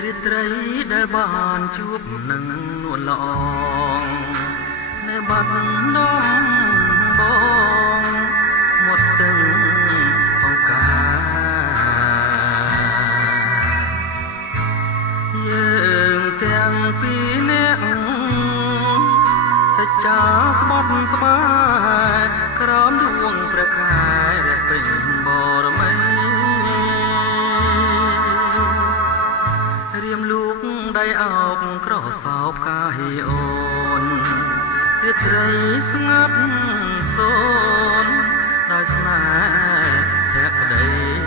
រាត្រីដែលបានជួបនឹងនួនល្អងនៅបាត់ដងបងមាត់ស្ទឹងសង្ការយើងទាំងពីរនាក់សេចក្ដីស្បត់ស្បាយក្រោមដួងព្រះខែរះពេញបរមីរៀមលូកដៃអោបក្រសោបកាយអូនរាត្រីស្ងាត់សូនដោយស្នេហ៍ភក្តី